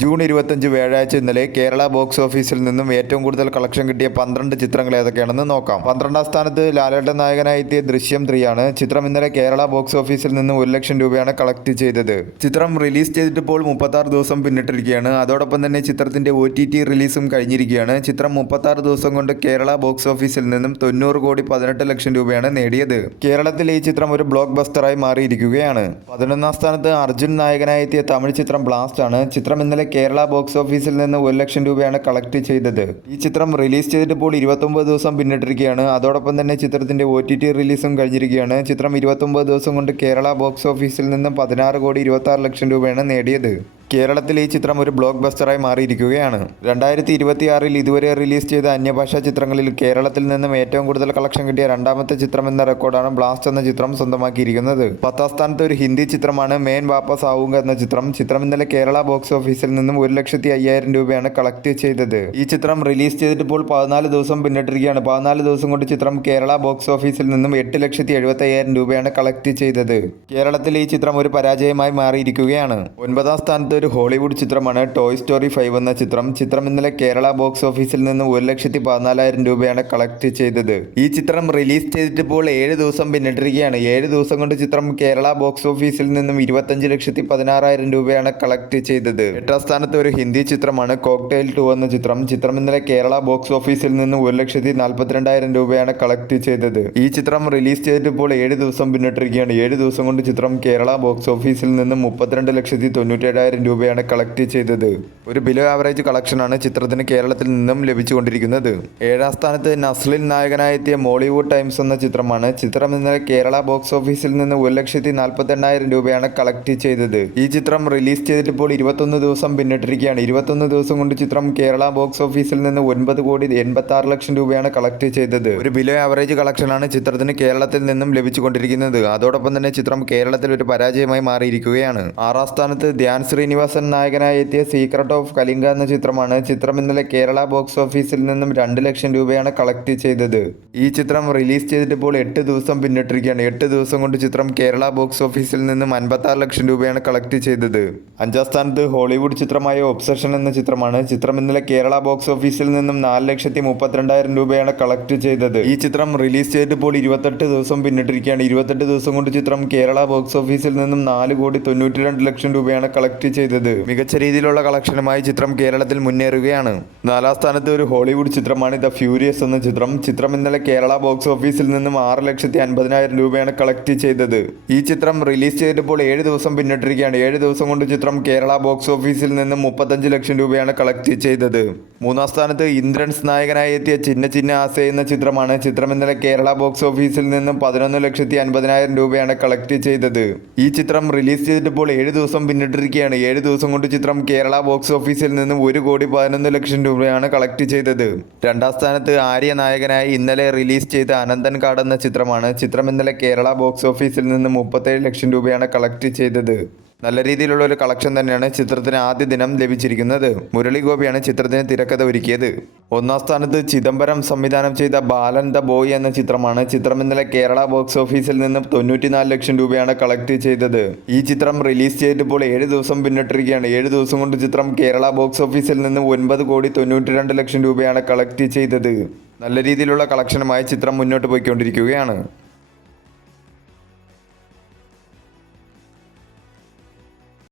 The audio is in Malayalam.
ജൂൺ 25 വ്യാഴാഴ്ച ഇന്നലെ കേരള ബോക്സ് ഓഫീസിൽ നിന്നും ഏറ്റവും കൂടുതൽ കളക്ഷൻ കിട്ടിയ 12 ചിത്രങ്ങൾ ഏതൊക്കെയാണെന്ന് നോക്കാം. 12ാം സ്ഥാനത്ത് ലാലേട്ടൻ നായകനായി എത്തിയ ദൃശ്യം 3 ആണ്. ചിത്രം ഇന്നലെ കേരള ബോക്സ് ഓഫീസിൽ നിന്ന് 1 ലക്ഷം രൂപയാണ് കളക്ട് ചെയ്തത്. ചിത്രം റിലീസ് ചെയ്തിട്ടിപ്പോൾ 36 ദിവസം പിന്നിട്ടിരിക്കുകയാണ്. അതോടൊപ്പം തന്നെ ചിത്രത്തിന്റെ OTT റിലീസും കഴിഞ്ഞിരിക്കുകയാണ്. ചിത്രം 36 ദിവസം കൊണ്ട് കേരള ബോക്സ് ഓഫീസിൽ നിന്നും 90 കോടി 18 ലക്ഷം രൂപയാണ് നേടിയത്. കേരളത്തിൽ ഈ ചിത്രം ഒരു ബ്ലോക്ക് ബസ്റ്ററായി മാറിയിരിക്കുകയാണ്. 11ാം സ്ഥാനത്ത് അർജുൻ നായകനായി എത്തിയ തമിഴ് ചിത്രം ബ്ലാസ്റ്റ് ആണ്. ചിത്രം ഇന്നലെ കേരള ബോക്സ് ഓഫീസിൽ നിന്ന് 1 ലക്ഷം രൂപയാണ് കളക്ട് ചെയ്തത്. ഈ ചിത്രം റിലീസ് ചെയ്തിട്ടിപ്പോൾ 29 ദിവസം പിന്നിട്ടിരിക്കുകയാണ്. അതോടൊപ്പം തന്നെ ചിത്രത്തിന്റെ OTT റിലീസും കഴിഞ്ഞിരിക്കുകയാണ്. ചിത്രം 29 ദിവസം കൊണ്ട് കേരള ബോക്സ് ഓഫീസിൽ നിന്നും 16 കോടി 26 ലക്ഷം രൂപയാണ് നേടിയത്. കേരളത്തിൽ ഈ ചിത്രം ഒരു ബ്ലോക്ക് ബസ്റ്ററായി മാറിയിരിക്കുകയാണ്. 2026 ഇതുവരെ റിലീസ് ചെയ്ത അന്യഭാഷാ ചിത്രങ്ങളിൽ കേരളത്തിൽ നിന്നും ഏറ്റവും കൂടുതൽ കളക്ഷൻ കിട്ടിയ രണ്ടാമത്തെ ചിത്രം എന്ന റെക്കോർഡാണ് ബ്ലാസ്റ്റ് എന്ന ചിത്രം സ്വന്തമാക്കിയിരിക്കുന്നത്. 10ാം സ്ഥാനത്ത് ഒരു ഹിന്ദി ചിത്രമാണ് മേൻ വാപ്പസ് ആവുക എന്ന ചിത്രം. ചിത്രം ഇന്നലെ കേരള ബോക്സ് ഓഫീസിൽ നിന്നും 1,05,000 രൂപയാണ് കളക്ട് ചെയ്തത്. ഈ ചിത്രം റിലീസ് ചെയ്തിട്ടിപ്പോൾ 14 ദിവസം പിന്നിട്ടിരിക്കുകയാണ്. 14 ദിവസം കൊണ്ട് ചിത്രം കേരള ബോക്സ് ഓഫീസിൽ നിന്നും 8,75,000 രൂപയാണ് കളക്ട് ചെയ്തത്. കേരളത്തിൽ ഈ ചിത്രം ഒരു പരാജയമായി മാറിയിരിക്കുകയാണ്. 9ാം സ്ഥാനത്ത് ഒരു ഹോളിവുഡ് ചിത്രമാണ് ടോയ് സ്റ്റോറി 5 എന്ന ചിത്രം. ചിത്രം ഇന്നലെ കേരള ബോക്സ് ഓഫീസിൽ നിന്ന് 1,14,000 രൂപയാണ് കളക്ട് ചെയ്തത്. ഈ ചിത്രം റിലീസ് ചെയ്തിട്ടിപ്പോൾ 7 ദിവസം പിന്നിട്ടിരിക്കുകയാണ്. 7 ദിവസം കൊണ്ട് ചിത്രം കേരള ബോക്സ് ഓഫീസിൽ നിന്നും 25,16,000 രൂപയാണ് കളക്ട് ചെയ്തത്. 8ാം സ്ഥാനത്ത് ഒരു ഹിന്ദി ചിത്രമാണ് കോക്ടെയിൽ 2 എന്ന ചിത്രം. ചിത്രം ഇന്നലെ കേരള ബോക്സ് ഓഫീസിൽ നിന്ന് 1,42,000 രൂപയാണ് കളക്ട് ചെയ്തത്. ഈ ചിത്രം റിലീസ് ചെയ്തിട്ടിപ്പോൾ 7 ദിവസം പിന്നിട്ടിരിക്കുകയാണ്. 7 ദിവസം കൊണ്ട് ചിത്രം കേരള ബോക്സ് ഓഫീസിൽ നിന്നും 32,97,000 രൂപയാണ് കളക്ട് ചെയ്തത്. ഒരു ബിലോ ആവറേജ് കളക്ഷനാണ് ചിത്രത്തിന് കേരളത്തിൽ നിന്നും ലഭിച്ചുകൊണ്ടിരിക്കുന്നത്. 7ാം സ്ഥാനത്ത് നസ്ലിൻ നായകനായി എത്തിയ മോളിവുഡ് ടൈംസ് എന്ന ചിത്രമാണ്. ചിത്രം ഇന്നലെ കേരള ബോക്സ് ഓഫീസിൽ നിന്ന് 1,48,000 രൂപയാണ് കളക്ട് ചെയ്തത്. ഈ ചിത്രം റിലീസ് ചെയ്തിട്ടിപ്പോൾ 21 ദിവസം പിന്നിട്ടിരിക്കുകയാണ്. 21 ദിവസം കൊണ്ട് ചിത്രം കേരള ബോക്സ് ഓഫീസിൽ നിന്ന് 9 കോടി 86 ലക്ഷം രൂപയാണ് കളക്ട് ചെയ്തത്. ഒരു ബിലോ ആവറേജ് കളക്ഷനാണ് ചിത്രത്തിന് കേരളത്തിൽ നിന്നും ലഭിച്ചുകൊണ്ടിരിക്കുന്നത്. അതോടൊപ്പം തന്നെ ചിത്രം കേരളത്തിൽ ഒരു പരാജയമായി മാറിയിരിക്കുകയാണ്. 6ാം സ്ഥാനത്ത് ധ്യാൻ ശ്രീനിവാസൻ നായകനായി എത്തിയ സീക്രട്ട് ഓഫ് കലിംഗ എന്ന ചിത്രമാണ്. ചിത്രം ഇന്നലെ കേരള ബോക്സ് ഓഫീസിൽ നിന്നും 2 ലക്ഷം രൂപയാണ് കളക്ട് ചെയ്തത്. ഈ ചിത്രം റിലീസ് ചെയ്തിട്ടിപ്പോൾ 8 ദിവസം പിന്നിട്ടിരിക്കുകയാണ്. 8 ദിവസം കൊണ്ട് ചിത്രം കേരള ബോക്സ് ഓഫീസിൽ നിന്നും 56 ലക്ഷം രൂപയാണ് കളക്ട് ചെയ്തത്. 5ാം സ്ഥാനത്ത് ഹോളിവുഡ് ചിത്രമായ ഒബ്സഷൻ എന്ന ചിത്രമാണ്. ചിത്രം ഇന്നലെ കേരള ബോക്സ് ഓഫീസിൽ നിന്നും 4,32,000 രൂപയാണ് കളക്ട് ചെയ്തത്. ഈ ചിത്രം റിലീസ് ചെയ്തിട്ടിപ്പോൾ 28 ദിവസം പിന്നിട്ടിരിക്കുകയാണ്. 28 ദിവസം കൊണ്ട് ചിത്രം കേരള ബോക്സ് ഓഫീസിൽ നിന്നും 4 കോടി 92 ലക്ഷം രൂപയാണ് കളക്ട് ചെയ്തത്. മികച്ച രീതിയിലുള്ള കളക്ഷനുമായി ചിത്രം കേരളത്തിൽ മുന്നേറുകയാണ്. 4ാം സ്ഥാനത്ത് ഒരു ഹോളിവുഡ് ചിത്രമാണ് ദ ഫ്യൂരിയസ് എന്ന ചിത്രം. ചിത്രം ഇന്നലെ കേരള ബോക്സ് ഓഫീസിൽ നിന്നും 6,50,000 രൂപയാണ് കളക്ട് ചെയ്തത്. ഈ ചിത്രം റിലീസ് ചെയ്തിട്ടിപ്പോൾ 7 ദിവസം പിന്നിട്ടിരിക്കുകയാണ്. 7 ദിവസം കൊണ്ട് ചിത്രം കേരള ബോക്സ് ഓഫീസിൽ നിന്നും 35 ലക്ഷം രൂപയാണ് കളക്ട് ചെയ്തത്. 3ാം സ്ഥാനത്ത് ഇന്ദ്രൻസ് നായകനായി എത്തിയ ചിന്ന ചിന്ന ആസെ എന്ന ചിത്രമാണ്. ചിത്രം ഇന്നലെ കേരള ബോക്സ് ഓഫീസിൽ നിന്നും 11,50,000 രൂപയാണ് കളക്ട് ചെയ്തത്. ഈ ചിത്രം റിലീസ് ചെയ്തിട്ടിപ്പോൾ 7 ദിവസം പിന്നിട്ടിരിക്കുകയാണ്. 7 ദിവസം കൊണ്ട് ചിത്രം കേരള ബോക്സ് ഓഫീസിൽ നിന്നും 1 കോടി 11 ലക്ഷം രൂപയാണ് കളക്ട് ചെയ്തത്. 2ാം സ്ഥാനത്ത് ആര്യ നായകനായി ഇന്നലെ റിലീസ് ചെയ്ത അനന്തൻ കാട് എന്ന ചിത്രമാണ്. ചിത്രം ഇന്നലെ കേരള ബോക്സ് ഓഫീസിൽ നിന്നും 37 ലക്ഷം രൂപയാണ് കളക്ട് ചെയ്തത്. നല്ല രീതിയിലുള്ള ഒരു കളക്ഷൻ തന്നെയാണ് ചിത്രത്തിന് ആദ്യ ദിനം ലഭിച്ചിരിക്കുന്നത്. മുരളി ഗോപിയാണ് ചിത്രത്തിന് തിരക്കഥ ഒരുക്കിയത്. 1ാം സ്ഥാനത്ത് ചിദംബരം സംവിധാനം ചെയ്ത ബാലൻ ദ ബോയ് എന്ന ചിത്രമാണ്. ചിത്രം ഇന്നലെ കേരള ബോക്സ് ഓഫീസിൽ നിന്നും 94 ലക്ഷം രൂപയാണ് കളക്ട് ചെയ്തത്. ഈ ചിത്രം റിലീസ് ചെയ്തിട്ടിപ്പോൾ 7 ദിവസം പിന്നിട്ടിരിക്കുകയാണ്. 7 ദിവസം കൊണ്ട് ചിത്രം കേരള ബോക്സ് ഓഫീസിൽ നിന്ന് 9 കോടി 92 ലക്ഷം രൂപയാണ് കളക്ട് ചെയ്തത്. നല്ല രീതിയിലുള്ള കളക്ഷനുമായി ചിത്രം മുന്നോട്ട് പോയിക്കൊണ്ടിരിക്കുകയാണ്.